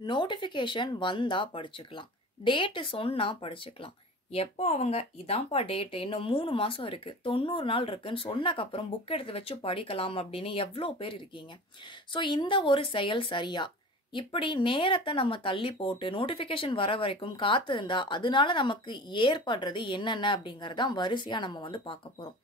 Notification வந்தா படிச்சுக்கலாம். Date சொன்னா படிச்சுக்கலாம். எப்போ அவங்க இதான்ப்பா டேட் இன்னும் 3 மாசம் இருக்கு, 90 நாள் இருக்குன்னு சொன்னக்கப்புறம் புக் எடுத்து வச்சு படிக்கலாம் அப்படின்னு எவ்வளோ பேர் இருக்கீங்க? ஸோ இந்த ஒரு செயல் சரியா? இப்படி நேரத்தை நம்ம தள்ளி போட்டு நோட்டிஃபிகேஷன் வர வரைக்கும் காத்திருந்தா அதனால நமக்கு ஏற்படுறது என்னென்ன அப்படிங்கறத வரிசையா நம்ம பார்க்க போறோம்.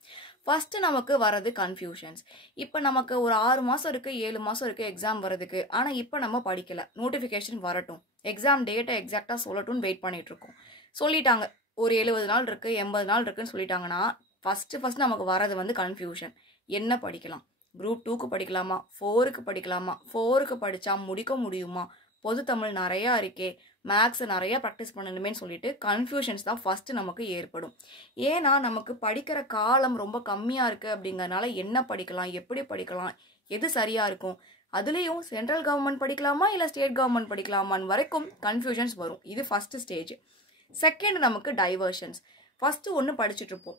ஃபர்ஸ்ட் நமக்கு வரது கன்ஃபியூஷன்ஸ். இப்போ நமக்கு ஒரு 6 மாசம் இருக்கு, 7 மாசம் இருக்கு எக்ஸாம் வரதுக்கு. ஆனா இப்போ நம்ம படிக்கல, நோட்டிஃபிகேஷன் வரட்டும், எக்ஸாம் டேட்டை எக்ஸாக்டா சொல்லட்டும்னு வெயிட் பண்ணிட்டு இருக்கோம். சொல்லிட்டாங்க ஒரு 70 நாள் இருக்கு, 80 நாள் இருக்குன்னு சொல்லிட்டாங்கன்னா ஃபர்ஸ்ட் நமக்கு வரது கன்ஃபியூஷன். என்ன படிக்கலாம்? குரூப் 2க்கு படிக்கலாமா, 4க்கு படிக்கலாமா, 4க்கு படித்தா முடிக்க முடியுமா, பொது தமிழ் நிறையா இருக்கே, மேக்ஸ் நிறையா ப்ராக்டிஸ் பண்ணணுமேன்னு சொல்லிட்டு கன்ஃபியூஷன்ஸ் தான் ஃபஸ்ட்டு நமக்கு ஏற்படும். ஏன்னா நமக்கு படிக்கிற காலம் ரொம்ப கம்மியாக இருக்குது அப்படிங்கிறதுனால என்ன படிக்கலாம், எப்படி படிக்கலாம், எது சரியாக இருக்கும், அதுலேயும் சென்ட்ரல் கவர்மெண்ட் படிக்கலாமா இல்லை ஸ்டேட் கவர்மெண்ட் படிக்கலாமான்னு வரைக்கும் கன்ஃபியூஷன்ஸ் வரும். இது ஃபஸ்ட்டு ஸ்டேஜ். செகண்ட் நமக்கு டைவர்ஷன்ஸ். ஃபஸ்ட்டு ஒன்று படிச்சுட்டு இருப்போம்,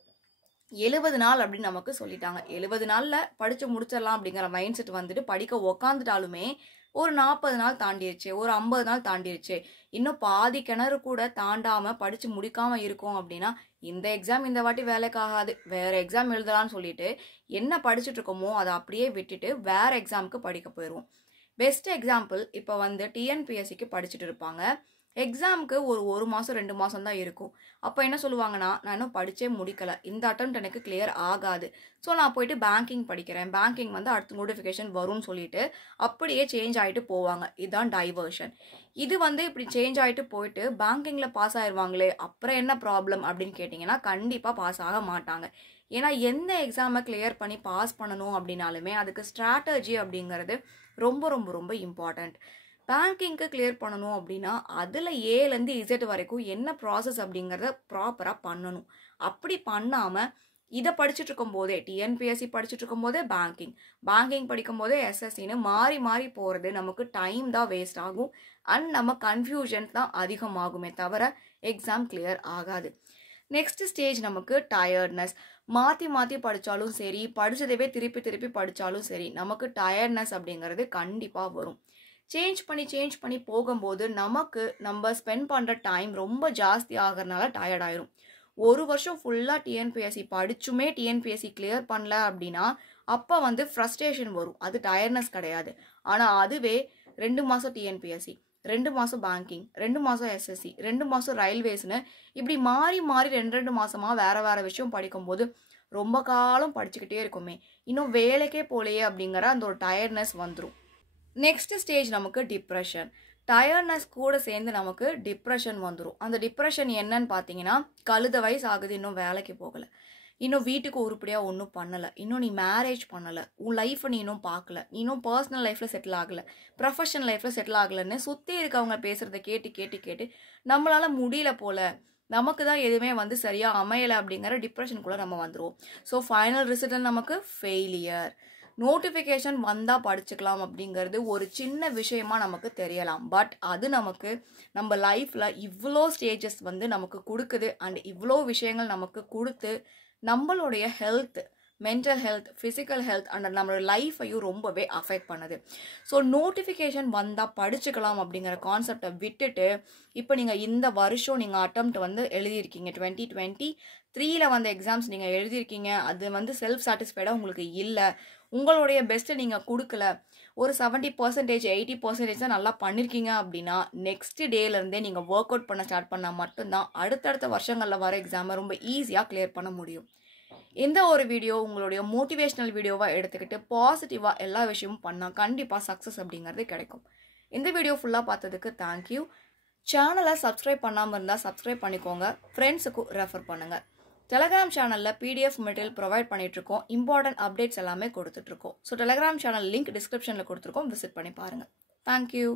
70 நாள் அப்படின்னு நமக்கு சொல்லிட்டாங்க. 70 நாளில் படித்து முடிச்சிடலாம் அப்படிங்கிற மைண்ட் செட் படிக்க உக்காந்துட்டாலுமே ஒரு 40 நாள் தாண்டிடுச்சு, ஒரு 50 நாள் தாண்டிடுச்சு, இன்னும் பாதி கிணறு கூட தாண்டாமல் படித்து முடிக்காமல் இருக்கோம் அப்படின்னா இந்த எக்ஸாம் இந்த வாட்டி வேலைக்கு ஆகாது, வேறு எக்ஸாம் எழுதலான்னு சொல்லிட்டு என்ன படிச்சுட்டு இருக்கோமோ அதை அப்படியே விட்டுட்டு வேறு எக்ஸாமுக்கு படிக்க போயிடுவோம். பெஸ்ட் எக்ஸாம்பிள் இப்போ டிஎன்பிஎஸ்சிக்கு படிச்சுட்டு இருப்பாங்க. எக்ஸாமுக்கு ஒரு மாதம் 2 மாதம் தான் இருக்கும். அப்போ என்ன சொல்லுவாங்கன்னா, நான் இன்னும் படித்தே முடிக்கலை, இந்த அட்டெம்ப்ட் எனக்கு கிளியர் ஆகாது, ஸோ நான் போயிட்டு பேங்கிங் படிக்கிறேன், பேங்கிங் அடுத்த நோட்டிஃபிகேஷன் வரும்னு சொல்லிட்டு அப்படியே சேஞ்ச் ஆகிட்டு போவாங்க. இதுதான் டைவர்ஷன். இது இப்படி சேஞ்ச் ஆகிட்டு போயிட்டு பேங்கிங்கில் பாஸ் ஆயிடுவாங்களே அப்புறம் என்ன ப்ராப்ளம் அப்படின்னு கேட்டிங்கன்னா கண்டிப்பாக பாஸ் ஆக மாட்டாங்க. ஏன்னா எந்த எக்ஸாமை கிளியர் பண்ணி பாஸ் பண்ணணும் அப்படின்னாலுமே அதுக்கு ஸ்ட்ராட்டஜி அப்படிங்கிறது ரொம்ப ரொம்ப ரொம்ப இம்பார்ட்டண்ட். பேங்கிங்க்கு கிளியர் பண்ணணும் அப்படின்னா அதில் ஏலேருந்து இசட் வரைக்கும் என்ன ப்ராசஸ் அப்படிங்கிறத ப்ராப்பராக பண்ணணும். அப்படி பண்ணாமல் இதை படிச்சுட்டு இருக்கும் போதே டிஎன்பிஎஸ்சி படிச்சுட்டு இருக்கும் போதே பேங்கிங் படிக்கும் போதே எஸ்எஸ்சின்னு மாறி மாறி போகிறது நமக்கு டைம் தான் வேஸ்ட் ஆகும். அண்ட் நம்ம கன்ஃபியூஷன்ஸ் தான் அதிகமாகுமே தவிர எக்ஸாம் கிளியர் ஆகாது. நெக்ஸ்ட் ஸ்டேஜ் நமக்கு டயர்ட்னஸ். மாற்றி மாற்றி படித்தாலும் சரி, படித்ததவே திருப்பி திருப்பி படித்தாலும் சரி, நமக்கு டயர்ட்னஸ் அப்படிங்கிறது கண்டிப்பாக வரும். சேஞ்ச் பண்ணி போகும்போது நமக்கு நம்ம ஸ்பெண்ட் பண்ணுற டைம் ரொம்ப ஜாஸ்தி ஆகிறதுனால டயர்ட் ஆயிரும். ஒரு வருஷம் ஃபுல்லாக டிஎன்பிஎஸ்சி படிச்சுமே டிஎன்பிஎஸ்சி கிளியர் பண்ணல அப்படின்னா அப்போ ஃப்ரஸ்ட்ரேஷன் வரும். அது டயர்ட்னஸ் கிடையாது. ஆனால் அதுவே 2 மாதம் டிஎன்பிஎஸ்சி, 2 மாதம் பேங்கிங், 2 மாதம் எஸ்எஸ்சி, 2 மாதம் ரயில்வேஸ்னு இப்படி மாறி 2 மாதமாக வேறு விஷயம் படிக்கும்போது ரொம்ப காலம் படிச்சுக்கிட்டே இருக்குமே, இன்னும் வேலைக்கே போலையே அப்படிங்கிற அந்த ஒரு டயர்ட்னஸ் வந்துடும். நெக்ஸ்ட் ஸ்டேஜ் நமக்கு டிப்ரெஷன். டயர்ட்னஸ் கூட சேர்ந்து நமக்கு டிப்ரெஷன் வந்துடும். அந்த டிப்ரெஷன் என்னன்னு பார்த்தீங்கன்னா, கழுத வயசு ஆகுது, இன்னும் வேலைக்கு போகலை, இன்னும் வீட்டுக்கு உருப்படியாக ஒன்றும் பண்ணலை, இன்னும் நீ மேரேஜ் பண்ணலை, உன் லைஃப்பை நீ இன்னும் பார்க்கல, நீ இன்னும் பர்சனல் லைஃப்பில் செட்டில் ஆகலை, ப்ரொஃபஷனல் லைஃப்பில் செட்டில் ஆகலைன்னு சுற்றி இருக்கவங்க பேசுகிறத கேட்டு நம்மளால் முடியல போல, நமக்கு தான் எதுவுமே சரியாக அமையலை அப்படிங்கிற டிப்ரெஷனுக்குள்ளே நம்ம வந்துடுவோம். ஸோ ஃபைனல் ரிசல்ட் நமக்கு ஃபெயிலியர். நோட்டிஃபிகேஷன் வந்தால் படிச்சுக்கலாம் அப்படிங்கிறது ஒரு சின்ன விஷயமா நமக்கு தெரியலாம். பட் அது நமக்கு நம்ம லைஃப்பில் இவ்வளோ ஸ்டேஜஸ் நமக்கு கொடுக்குது. அண்ட் இவ்வளோ விஷயங்கள் நமக்கு கொடுத்து நம்மளுடைய health, mental health, physical health and நம்மளோட லைஃப்பையும் ரொம்பவே அஃபெக்ட் பண்ணுது. ஸோ நோட்டிஃபிகேஷன் வந்தால் படிச்சுக்கலாம் அப்படிங்கிற கான்செப்டை விட்டுட்டு இப்போ நீங்கள் இந்த வருஷம் நீங்கள் அட்டெம்ப்ட் எழுதியிருக்கீங்க, 2023ல் எக்ஸாம்ஸ் நீங்கள் எழுதியிருக்கீங்க, அது செல்ஃப் சாட்டிஸ்ஃபைடாக உங்களுக்கு இல்லை, உங்களுடைய பெஸ்ட்டை நீங்கள் கொடுக்கல, ஒரு 70%, 80% தான் நல்லா பண்ணியிருக்கீங்க அப்படின்னா நெக்ஸ்ட் டேலேருந்தே நீங்கள் ஒர்க் அவுட் பண்ண ஸ்டார்ட் பண்ணால் மட்டும்தான் அடுத்தடுத்த வருஷங்களில் வர எக்ஸாமை ரொம்ப ஈஸியாக கிளியர் பண்ண முடியும். இந்த ஒரு வீடியோ உங்களுடைய மோட்டிவேஷ்னல் வீடியோவாக எடுத்துக்கிட்டு பாசிட்டிவாக எல்லா விஷயமும் பண்ணால் கண்டிப்பாக சக்ஸஸ் அப்படிங்கிறது கிடைக்கும். இந்த வீடியோ ஃபுல்லாக பார்த்ததுக்கு தேங்க்யூ. சேனலை சப்ஸ்கிரைப் பண்ணாமல் இருந்தால் சப்ஸ்கிரைப் பண்ணிக்கோங்க, ஃப்ரெண்ட்ஸுக்கும் ரெஃபர் பண்ணுங்கள். டெலகிராம் சேனலில் பிடிஎஃப் மெட்டீரியல் ப்ரொவைட் பண்ணிகிட்ருக்கோம், இம்பார்ட்டன்ட் அப்டேட்ஸ் எல்லாமே கொடுத்துட்ருக்கோம். ஸோ டெலகிராம் சேனல் லிங்க் டிஸ்கிரிப்ஷனில் கொடுத்துருக்கோம், விசிட் பண்ணி பாருங்கள். தேங்க்யூ.